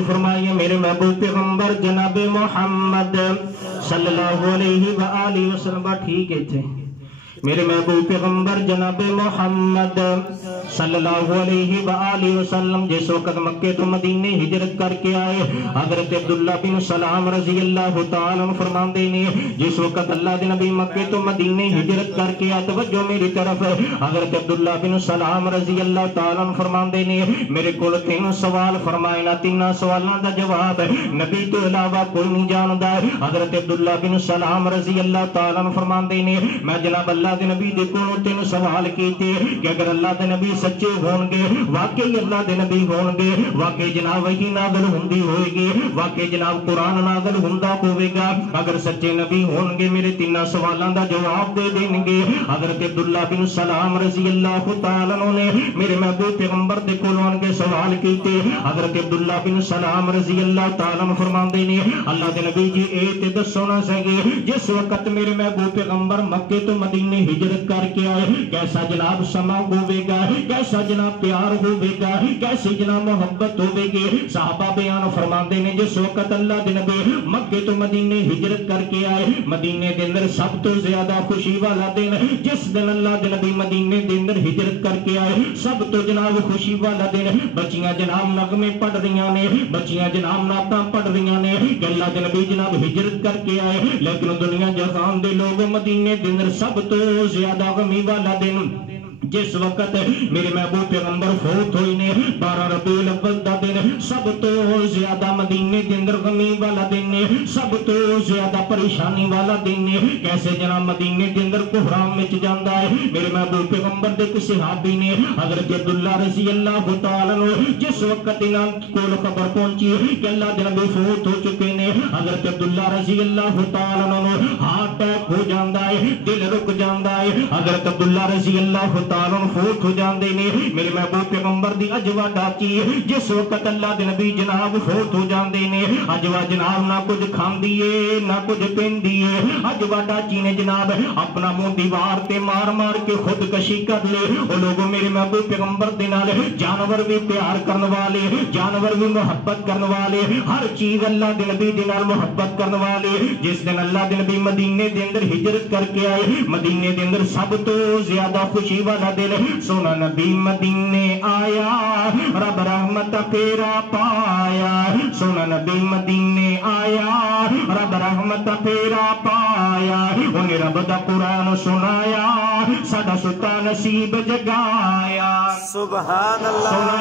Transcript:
توجہ فرمائیے میرے محبوب پیغمبر جناب محمد صلی اللہ علیہ وآلہ وسلم ٹھیک ہے تھے میرے محبوب پیغمبر جناب محمد صلی اللہ علیہ وآلہ وسلم جس وقت مکہ تو مدینے ہجرت کر کے آئے حضرت عبداللہ بن سلام رضی اللہ تعالیٰ عنہ فرماندے نے جس وقت اللہ دے نبی مکہ تو مدینے ہجرت کر کے آئے توجہ میری طرف حضرت عبداللہ بن سلام رضی اللہ تعالیٰ عنہ فرماندے نے میرے کول 3 سوال فرمائے نا 3 سوالاں دا جواب نبی تو علاوہ کوئی نہیں جاندا حضرت عبداللہ بن سلام رضی اللہ تعالیٰ عنہ فرماندے نے میں جناب اللہ دے نبی دے کولوں 3 سوال کیتے کہ اگر اللہ دے نبی سچے ہون گے واقعی اللہ دے نبی ہون گے واقعی جناب وحی نازل ہوندی ہوئے گی واقعی جناب قرآن نازل ہوندا ہوئے گا اگر سچے نبی ہون گے میرے 3 سوالاں دا جواب دے دیں گے حضرت عبداللہ بن سلام رضی اللہ تعالیٰ عنہ نے میرے محبوب پیغمبر دے کولوں آن کے سوال کیتے حضرت عبداللہ بن سلام رضی اللہ تعالیٰ عنہ فرماندے نے اللہ دے نبی جی اے تے دسو نا سہی جس وقت میرے محبوب پیغمبر مکے تو مدینے ہجرت کر کے آئے کیسا جناب سما ہوئے گا کیسا جناب پیار ہوئے گا کیسی جناب محبت ہوئے گی صحابہ بیان فرماندے نے جس وقت اللہ دے نبی مکے تو مدینے ہجرت کر کے آئے مدینے دے اندر سب تو زیادہ خوشی والا دن جس دن اللہ دے نبی مدینے دے اندر ہجرت کر کے آئے سب تو جناب خوشی والا دن بچیاں جناب نغمے پڑھ رہیاں نے بچیاں جناب نعتاں پڑھ رہیاں نے کہ اللہ دے نبی جناب ہجرت کر کے آئے لیکن دنیا جہان دے لوگ مدینے دے اندر سب تو زیادہ غمی والا دن جس وقت میرے محبوب پیغمبر فوت ہوئی نے 12 ربیع الاول دا دن سب تو زیادہ مدینے دے اندر غمی والا دن نے سب تو زیادہ پریشانی والا دن نے کیسے جناب مدینے دے اندر کوہرام وچ جاندا ہے میرے محبوب پیغمبر دے ایک صحابی نے حضرت عبداللہ رضی اللہ تعالیٰ عنہ جس وقت انہاں کول خبر پہنچی کہ اللہ دے نبی فوت ہو چکے نے حضرت عبداللہ رضی اللہ تعالیٰ عنہ ہارٹ اٹیک ہو جاندا ہے دل رک جاندا ہے حضرت عبداللہ رضی اللہ تعالیٰ فوت ہو جاندے نے میرے محبوب پیغمبر دی اجوا ڈاکی جس وقت اللہ دے نبی جناب فوت ہو جاندے نے اجوا جناب نہ کچھ کھاندی ہے نہ کچھ پیندی ہے اجوا ڈاکی نے جناب اپنا منہ دیوار تے مار مار کے خودکشی کر لے او لوگوں میرے محبوب پیغمبر دے نال جانور بھی پیار کرن والے جانور بھی محبت کرن والے ہر چیز اللہ دے نبی دے نال محبت کرن والے جس دن اللہ دے نبی مدینے دے اندر ہجرت کر کے آئے مدینے دے اندر سب تو زیادہ خوشی والا دل سونا نبی مدینے آیا رب رحمت پیرا پایا سونا نبی مدینے آیا رب رحمت پیرا پایا انہیں رب دا قرآن سنایا ساڈا ستا نصیب جگایا سبحان اللہ